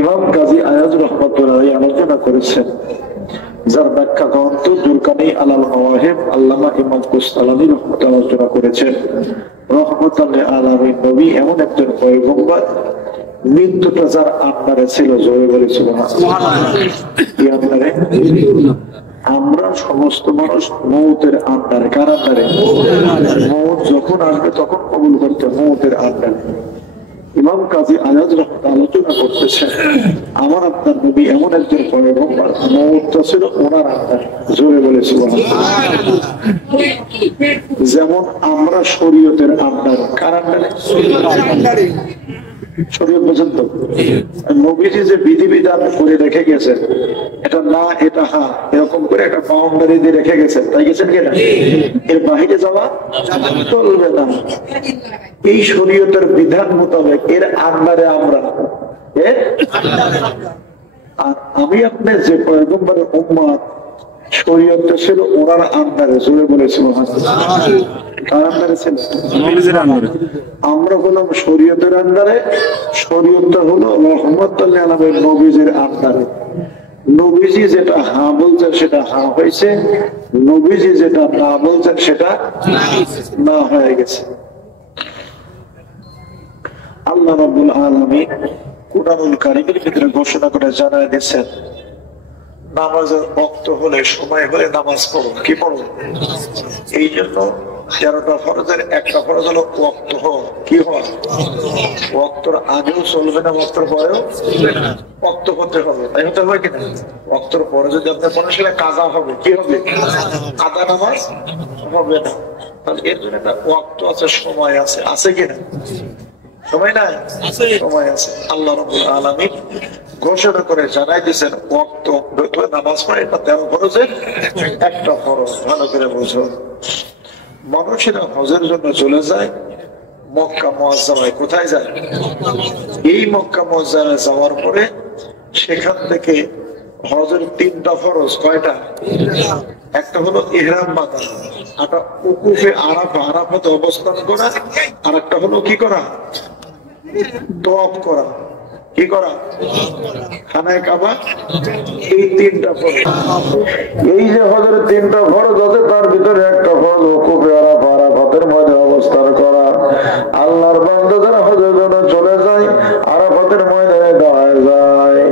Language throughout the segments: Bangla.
ইমাম কাজী আয়াজ রহমাতুল্লাহ আলোচনা করেছেন, যার ব্যাখ্যা গ্রন্থ দুরকানি আলাল মাওয়াহিব আল্লামা ইমাম কুস্তালানী রহমাতুল্লাহ আলোচনা করেছেন। রহমাতুল আলামিন নবী এমন একজন পয়গম্বর, মৃত্যুটা যার আন্ডারে ছিল, জোরে বলে সুবহানাল্লাহ। কি আন্ডারে? আমরা সমস্ত মানুষ মৌতের আন্ডারে। কার আন্ডারে? মৌত যখন আসবে তখন কবুল করতে, মৌতের আন্ডারে। ইমাম কাজী আয়াজ রহমাতুল্লাহ আলোচনা করতেছেন, আমার আপনার নবী এমন একজন পয়গম্বর, মৌতটা ছিল ওনার আন্ডারে, জোরে বলে সুবহানাল্লাহ। যেমন আমরা শরীয়তের আন্ডারে। কার আন্ডারে? শরীয়ত পর্যন্ত নবীজি যে বিধিবিধান করে রেখে গেছেন, এটা না এটা হ্যাঁ, এরকম করে একটা বাউন্ডারি দিয়ে রেখে গেছেন, তাই গেছেন কিনা? এর বাহিরে যাওয়া চলবে না। এই শরীয়তের বিধান মোতাবেক এর আন্ডারে আমরা। আর আমি আপনি যে পয়গম্বরের উম্মত, শরীয়তটা ছিল ওনার আন্ডারে, জোরে বলেছিল। আমরা হলাম শরীয়তের আন্ডারে, শরীয়তটা হলো রহমতুল আলামিন নবীজির আন্ডারে। নবীজি যেটা হ্যাঁ বলছেন সেটা হ্যাঁ হয়েছে, নবীজি যেটা না বলছেন সেটা না হয়ে গেছে। আল্লাহ রাব্বুল আলামিন কুরআনুল কারীমের ভিতরে ঘোষণা করে জানায় দিয়েছেন, নামাজের ওয়াক্ত হলে, সময় হলে নামাজ পড়ো। কি পড়ো? এই জন্য 13টা ফরজের একটা ফরজ হলো ওয়াক্ত হওয়া। কি হওয়া? ওয়াক্তর আগেও চলবে না, ওয়াক্তর পরেও ওয়াক্ত হতে হবে। তাই হতে হবে কিনা? ওয়াক্তর পরে যদি আপনি পড়েন সেটা কাজা হবে। কি হবে? কাজা নামাজ হবে না। তাহলে এর জন্য একটা ওয়াক্ত আছে, সময় আছে। আছে কিনা? সময় নাই? সময় আছে। আল্লাহ রাব্বুল আলামিন ঘোষণা করে জানাই দিয়েছেন, ওয়াক্ত নামাজ পড়ে, এটা 13 ফরজের একটা ফরজ। ভালো করে বুঝো। মানুষেরা হজের জন্য চলে যায় মক্কা মুআজ্জামায়। কোথায় যায়? এই মক্কা মুআজ্জামায় যাওয়ার পরে সেখান থেকে হজের 3টা ফরজ। কয়টা? একটা হলো ইহরাম বাঁধা, একটা উকুফে আরাফা, আরাফাতে অবস্থান করা, আর একটা হলো কি করা? তওয়াফ করা। কি করা? খানায় কাবা। এই 3টা ফরজ। এই যে হজের 3টা ফরজ আছে, তার ভিতরে একটা ফরজ উকুফে আরাফা, আরাফাতের মধ্যে অবস্থান করা। আল্লাহর বান্দা যারা হজের জন্য চলে যায়, আরাফাতের ময়দানে দাঁড়ায় যায়।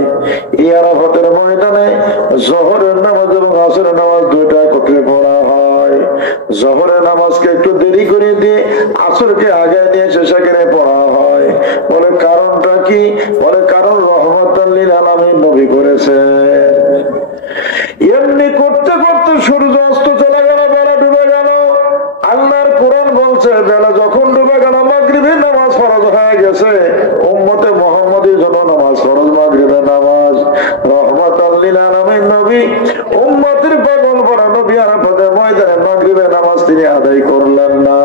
এই আরাফাতের ময়দানে জোহরের নামাজ এবং আসরের নামাজ দুইটা একত্রে পড়া হয়। জোহরের নামাজকে একটু দেরি করে দিয়ে আসরকে আগে নিয়ে শেষাকে পড়া হয়। বলে কারণটা কি? বলে কারণ রহমাতুল লিল আলামিন নবী করেছে। এমনি করতে করতে সূর্য অস্ত চলে গেল, বেলা ডুবে গেল। আল্লাহর কোরআন বলছে, বেলা যখন ডুবে গেল মাগরিবের নামাজ ফরজ হয়ে গেছে। উম্মতে মুহাম্মাদীর জন্য নামাজ ফরজ, মাগরিবের নামাজ। রহমাতুল লিল আলামিন নবী, উম্মতের পাগল ভরা নবী, আরাফাতের ময়দানে মাগরিবের নামাজ তিনি আদায় করলেন না।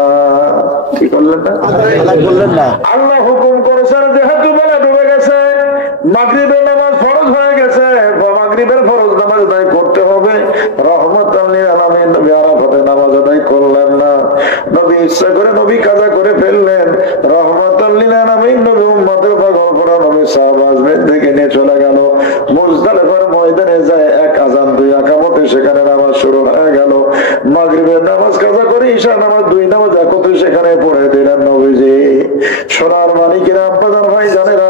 কি করলেন না? আদায় করলেন না। আল্লাহ হুকুম করেছেন, যেহেতু বেলা ডুবে গেছে, মাগরিবের নামাজ ফরজ হয়ে গেছে, মাগরিবের ফরজ নামাজ আদায় করতে হবে। রহমাতুল লিল আলামিন নবী আরাফাতে নামাজ আদায় করলেন না। নবী ইচ্ছা করে নবী কাজা করে ফেললেন। রহমাতুল লিল আলামিন নবী উম্মতের পাগল ভরা নবী সাহাবাজদের থেকে নিয়ে চলে গেল মুজদালিফার ময়দানে। যায় এক আযান, 2 আকামতে সেখানে নামাজ শুরু হয়ে গেল। মাগরিবের নামাজ কাজা করে ঈশা নামাজ 2 নামাজ একত্রে সেখানে পড়ে দিলেন নবীজি। সোনার মানিকেরা, আব্বাজান ভাই জানেরা,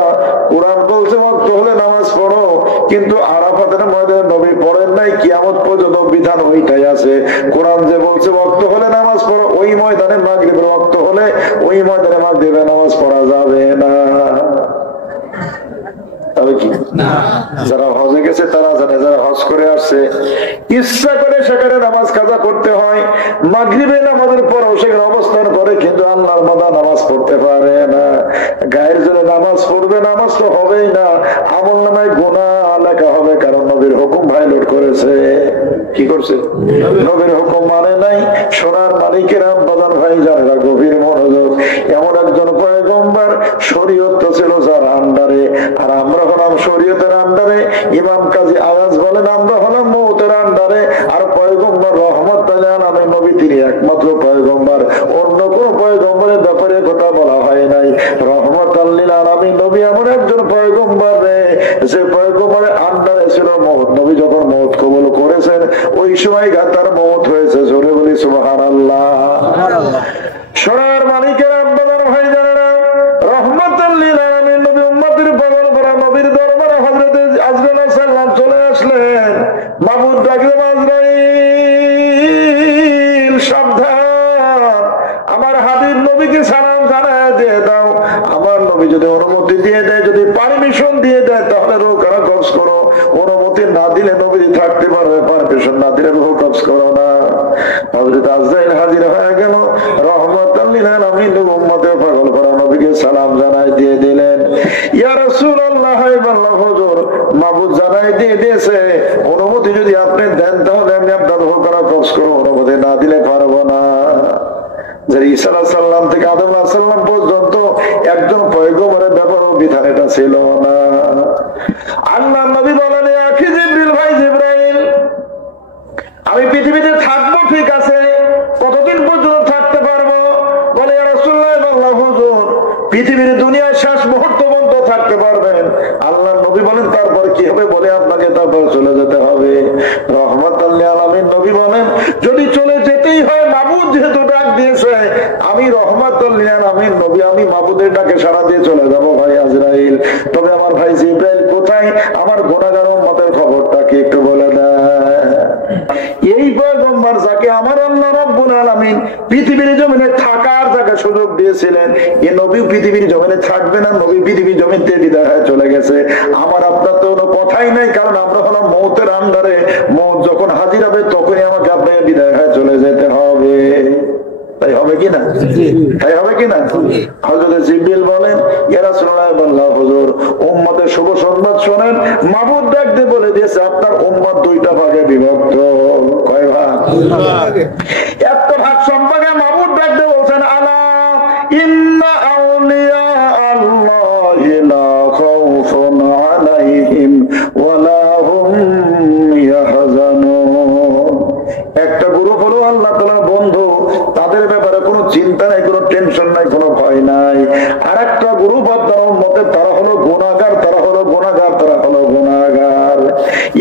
কোরআন বলছে ওয়াক্ত হলে নামাজ পড়ো, কিন্তু আরাফাতের ময়দানে নবী পড়েন নাই। কিয়ামত পর্যন্ত বিধান ওইটাই আছে। কোরআন যে বলছে ওয়াক্ত হলে নামাজ পড়ো, ওই ময়দানে মাগরিবের ওয়াক্ত হলে ওই ময়দানে মাগরিবের নামাজ পড়া যাবে না। তবে কি যারা হজে গেছে তারা জানে, যারা হজ করে আসছে ইচ্ছা করে সেখানে নামাজ কাজা করতে হয়। মাগরিবের নামাজের পরও সেখানে অবস্থান করে, কিন্তু আল্লাহর বান্দা নামাজ পড়তে পারে না। গায়ের জোরে নামাজ পড়বে, নামাজ তো হবেই না, আমলনামায় গুনাহ লেখা হবে, কারণ নবীর হুকুম ভায়োলেট করেছে। কি করছে? নবীর হুকুম মানে নাই। সোনার মালিকের আব্বাজান ভাই জানেরা, গভীর মনোযোগ। এমন একজন পয়গম্বর, শরীয়ত ছিল যার আন্ডারে, আর আমরা হলাম শরীয়তের আন্ডারে। ইমাম কাজী আয়াজ বলেন, আমরা হলাম মওতের আন্ডারে। আর পয়গম্বর রহমাতুল লিল আলামিন নবী, তিনি একমাত্র পয়গম্বর, অন্য কোন পয়গম্বরের ব্যাপারে কথা বলা হয় নাই। রহমাতুল লিল আলামিন নবী এমন একজন পয়গম্বর রে, যে পয়গম্বরের আন্ডারে ছিল মওত, নবী যখন মওত কবুল করেছেন ওই সময় তার মওত হয়েছে। জোরে বলি সুবহানাল্লাহ। সোনার মালিকের আব্বাদার ভাই জানেরা, রহমাতুল লিল আলামিন নবী উম্মতের পাগল করা নবীর দরবারে হযরত আজরাইল আলাইহিস সালাম চলে আসলেন। মাবুদ ডাকলেন, আজরাইল সাবধান, আমার হাবিব নবীকে সালাম জানায় দিয়ে দাও। আমার নবী যদি অনুমতি দিয়ে দেয়, যদি পারমিশন দিয়ে দেয় তাহলে রূহ কবজ করো, অনুমতি না দিলে নবী থাকতে পারবে, পারমিশন না দিলে রূহ কবজ করো না। হযরত আজরাইল হাজির হয়ে গেল, রহমাতুল লিল আলামিন উম্মতের পাগল করা নবীকে সালাম জানায় দিয়ে দিলেন। ইয়া রাসূলুল্লাহ, আল্লাহ হুজুর মাবুদ জানায় দিয়ে দিয়েছে, অনুমতি যদি আপনি দেন তাহলে আমি আপনার রূহ কবজ করব, অনুমতি না দিলে পারবো না। ঈসা আলাইহিস সালাম থেকে আদম আলাইহিস সালাম পর্যন্ত একজন পয়গম্বরের ব্যাপারে বিধান এটা ছিল না। আল্লাহর নবী বলেন, আখি জিবরিল, ভাই জিবরাইল, আমি পৃথিবীতে থাকবো ঠিক আছে, কতদিন পর্যন্ত থাকতে পারবো? বলে, ইয়া রাসূলুল্লাহ, আল্লাহ হুজুর পৃথিবীর দুনিয়ার শেষ মুহূর্ত পর্যন্ত থাকতে পারবেন। আল্লাহর নবী বলেন, তারপর কি হবে? বলে, আপনাকে তারপর চলে যেতে হবে। রহমাতুল লিল আলামিন নবী বলেন, যদি চলে যেতেই হয়, মাবুদ যেহেতু ডাক দিয়েছে, আমি রহমাতুল লিল আলামিন নবী, আমি মাবুদের ডাকে সাড়া দিয়ে চলে যাব ভাই আজরাইল। তবে আমার ভাই জিবরাইল কোথায়? আমার গুনাহগার উম্মতের খবরটা কি একটু বলে দেয়। এই পয়গম্বর যাকে আমার আল্লাহ রাব্বুল আলামিন পৃথিবীর জমিনে থাকার জায়গা সুযোগ দিয়েছিলেন, এই নবী পৃথিবীর জমিনে থাকবে না, নবী পৃথিবীর জমিন থেকে বিদায় হয়ে চলে গেছে। আমার আপনার তো কোনো কথাই নাই, কারণ আমরা হলাম মওতের আন্ডারে। মওত যখন হাজির হবে তখনই আমাকে আপনাকে বিদায় হয়ে চলে যেতে হবে। তাই হবে কিনা? তাই হবে কিনা? হযরত জিবরিল বলেন, ইয়া রাসূলুল্লাহ, আল্লাহ হুজুর উম্মতের শুভ সংবাদ শোনেন। মাবুদ ডাক দিয়ে বলে দিয়েছে, আপনার উম্মত দুইটা ভাগে বিভক্ত। কয় ভাগ? একটা ভাগ সম্পর্কে মাবুদ ডাক দিয়ে বলছেন, আলা ইন্না আউলিয়া আল্লাহি লা খাউফুন আলাইহিম ওয়া লা হুম ইয়াহজানুন। একটা গ্রুপ হলো আল্লাহ তাআলার বন্ধু, তাদের ব্যাপারে কোনো চিন্তা নাই, কোনো টেনশন নাই, কোনো ভয় নাই। আর একটা গ্রুপ আপনার উম্মতের, তারা হলো গুনাহগার, তারা হলো গুনাহগার, তারা হলো গুনাহগার।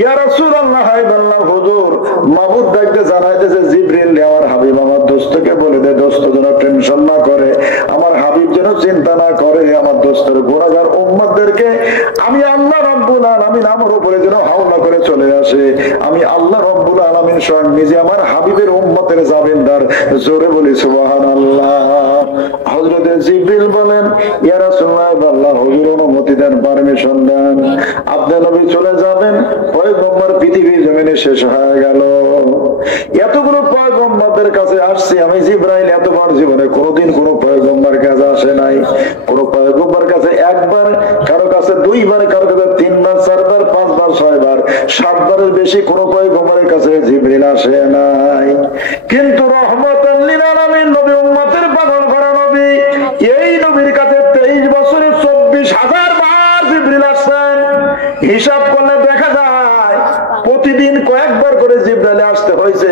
ইয়া রাসূলুল্লাহ, আল্লাহ হুজুর মাবুদ ডাকতে জানাইতেছে, জিবরিল, আমার হাবিব আমার দোস্তকে বলে দে, দোস্ত যেন টেনশন না করে, আমার হাবিব যেন চিন্তা না করে, আমার দোস্তের গুনাহগার উম্মতদেরকে আমি আল্লাহ রাব্বুল আলামিন আমার উপরে যেন হাওলা করে চলে আসে। আমি আল্লাহ রাব্বুল আলামিন স্বয়ং নিজে আমার হাবিবের উম্মতের জামিনদার। জোরে বলি সুবহানাল্লাহ। হযরত জিবরিল বলেন, ইয়া রাসূলুল্লাহ, আল্লাহ হুজুর অনুমতি দেন, পারমিশন দেন, আপনি নবী চলে যাবেন। পয়গম্বর পৃথিবীর জমিনে শেষ হয়ে গেল। এতগুলো পয়গম্বরদের কাছে আসছি আমি জিবরাইল, এতবার জীবনে কোনোদিন কোনো পয়গম্বর কাছে আসে নাই। কোন পয়গম্বর কাছে একবার, কারো কাছে দুইবার, কারো কাছে তিনবার, চারবার, পাঁচবার, ছয়বার, সাতবারের বেশি কোন পয়গম্বরের কাছে জিবরিল আসে নাই। কিন্তু রহমাতুল লিল আলামিন নবী, উম্মতের পাগল করা নবী, এই নবীর কাছে 23 বছরে 24,000 বার জিবরিল আসছেন। হিসাব করলে দেখা যায় প্রতিদিন কয়েকবার করে জিবরাইল আসতে হয়েছে,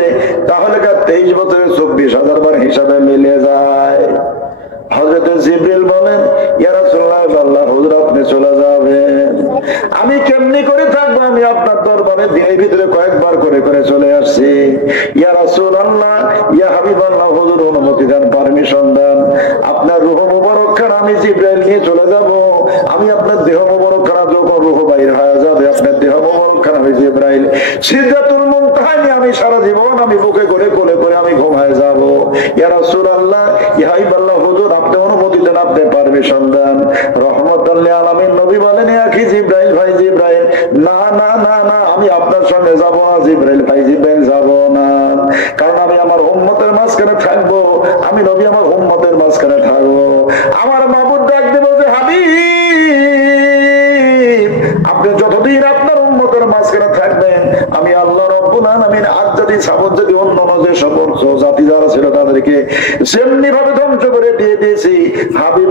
তাহলে 23 বছরে 24,000 বার হিসাবে মিলে যায়। হযরত জিবরিল বলেন, ইয়া রাসূলুল্লাহ, আল্লাহ হুজুর আপনি চলে যাবেন, আমি কেমনি করে থাকবো? আমি আপনার দরবারে দিনের ভিতরে কয়েকবার করে করে চলে আসছি। ইয়া রাসূলুল্লাহ, ইয়া হাবিবাল্লাহ, হুজুর অনুমতি দেন, পারমিশন দেন, আপনার রূহ মুবারক খানা আমি জিবরাইল নিয়ে চলে যাব। আমি আপনার দেহ মুবারক খানা যখন রূহ বাইর হয়ে যাবে, আপনার দেহ মুবারক খানা আমি জিবরাইল সিদরাতুল মুনতাহা নিয়ে আমি সারা জীবন আমি বুকে করে কোলে করে আমি ঘুমায় যাব। ইয়া রাসূলুল্লাহ, ইয়া হাবিবাল্লাহ, হুজুর আপনি অনুমতি দেন, আপনি পারমিশন দেন। রহমাতুল লিল আলামিন নবী বলেন, আখি জিবরাইল, ভাই জিবরাইল, না না না না, আমি আপনার সঙ্গে যাব না জিবরাইল, ভাই জিবরাইল যাব না, কারণ আমি আমার উম্মতের মাঝখানে থাকবো, আমি নবী আমার উম্মতের মাঝখানে থাকবো। আমার মাবুদ ডাক দেব যে, হাবিব আপনি যতদিন আপনার উম্মতের মাঝখানে থাকবেন, আমি আল্লাহ রাব্বুল আলামিন আজ যদি সাবত যদি অন্য যে সকল জাতি যারা ছিল তাদেরকে যেমনি ভাবে ধ্বংস করে দিয়ে দিয়েছি, হাবিব